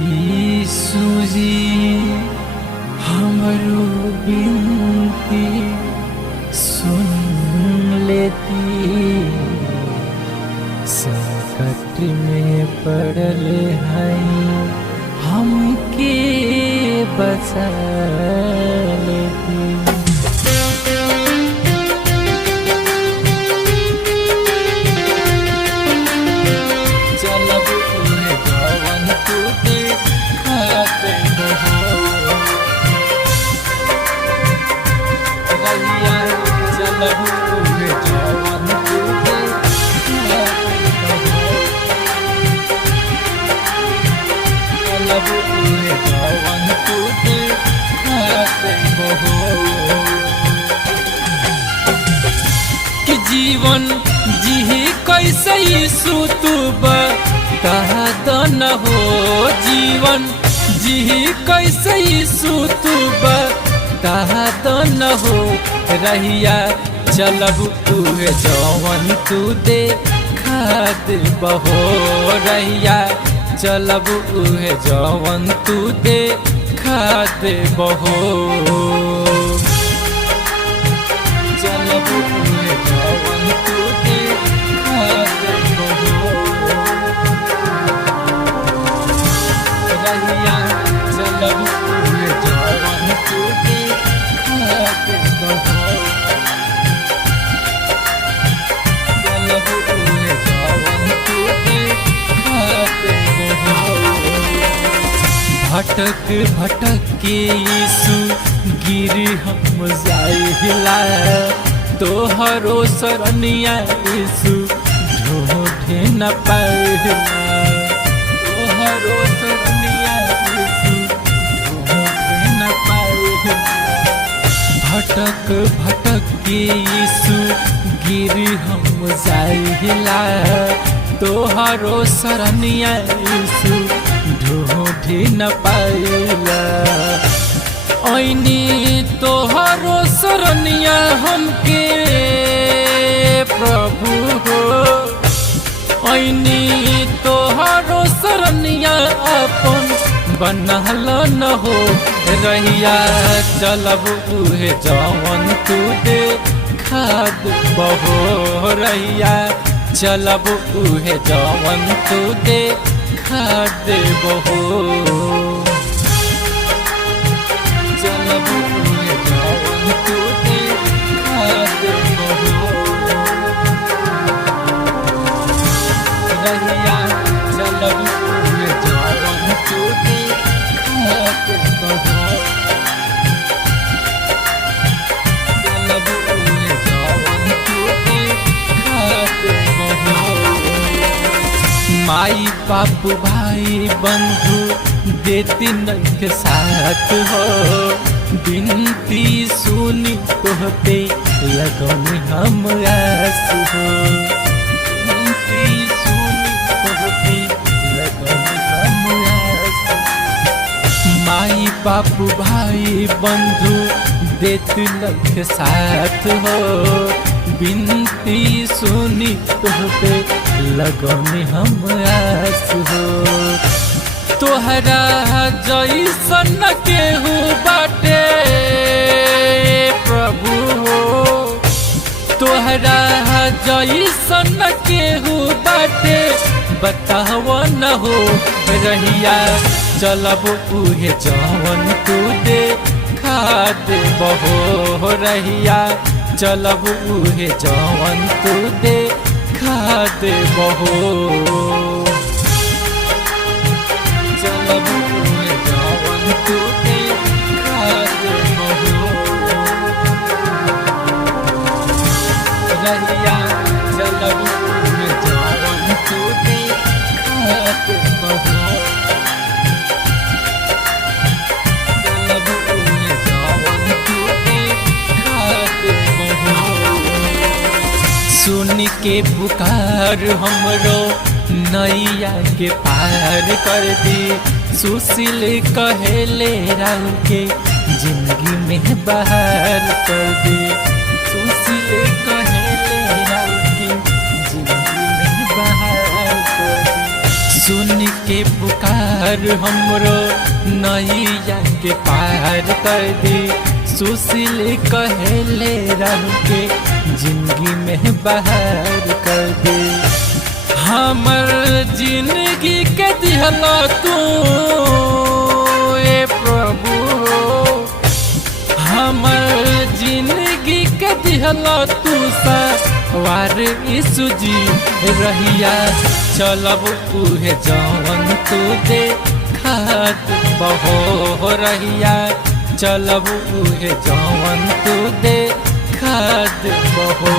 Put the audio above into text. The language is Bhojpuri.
यीशु जी हमरो बिनती सुन लेती, संकट में पड़ल है हमके बचा लेती। चलब उहे जवन तू देखते हो रैया, चलब उहे जवन तू देखते हो, चलब उहे जवन तू देखते हो। कि जीवन जी कैसे यीशु तू बता न हो, जीवन जी कैसे यीशु तू बता न हो रहिया, चलब उहे जवन तू देखा देबहो रहिया, चलब उहे जवन तू देखा देबहो, चलब उहे जवन तू देखा देबहो रहिया, चलब उहे जवन तू देखा देबहो, चलब उहे जवन तू देखा देबहो। भटक भटक के यीशु गिरी हम जाइला, तोहरो शरणिया यीशु ढूंढे न पाइला, तोहरो शरणिया यीशु ढूंढे न पाइला। भटक भटक के यीशु गिरी हम जाइला, तोहरो शरणिया यीशु ढूंढे न पाइला। ऐनी तोहरो शरणिया हमके प्रभु हो, ऐनी तोहरो शरणिया अपन बनल न हो रहिया, चलब उहे जवन तू देखा देबहो रहिया, चलब उहे जवन तू देखा देबहो, चलब उहे जवन तू देखा देबहो रहिया, चलब उहे जवन तू देखा देबहो, चलब उहे जवन तू देखा देबहो। माई बाप भाई बंधु देती नइखे साथ हो, बिनती सुनी तोहते लगनी हम आस हो, बिनती सुनी तोहते लगनी हम आस। माई बाप भाई बंधु देती नइखे साथ हो, बिनती सुनी तोहते लगनी हम आस हो। तोहरा जैसन केहू बाटे प्रभु हो, तोहरा जैसन केहू बाटे बताव न हो रहिया, चलब उहे जवन तू देखा देबहो रहिया, चलब उहे जवन तू देखा देबहो, चलब उहे जवन तू देखा देबहो रहिया, चलब उहे जवन तू देखा देबहो, चलब उहे जवन तू देखा देबहो। सुन के पुकार हमरो नैया के पार कर दी, सुशील कहेले राम के जिंदगी में बाहर कर दी, सुशील कहेले राम के जिंदगी में बाहर कर दी। सुन के पुकार हमरो नैया के पार कर दी। सुशील कहेले रह के जिंदगी में बहार कर दी। हमर जिंदगी के दिहला तू ए प्रभु, हमर जिंदगी के दिहला तू सवार यीशु जी। रहिया चलब उहे जवन तू देखात बहो, रहिया चलब उहे जवन तू देखात बहो।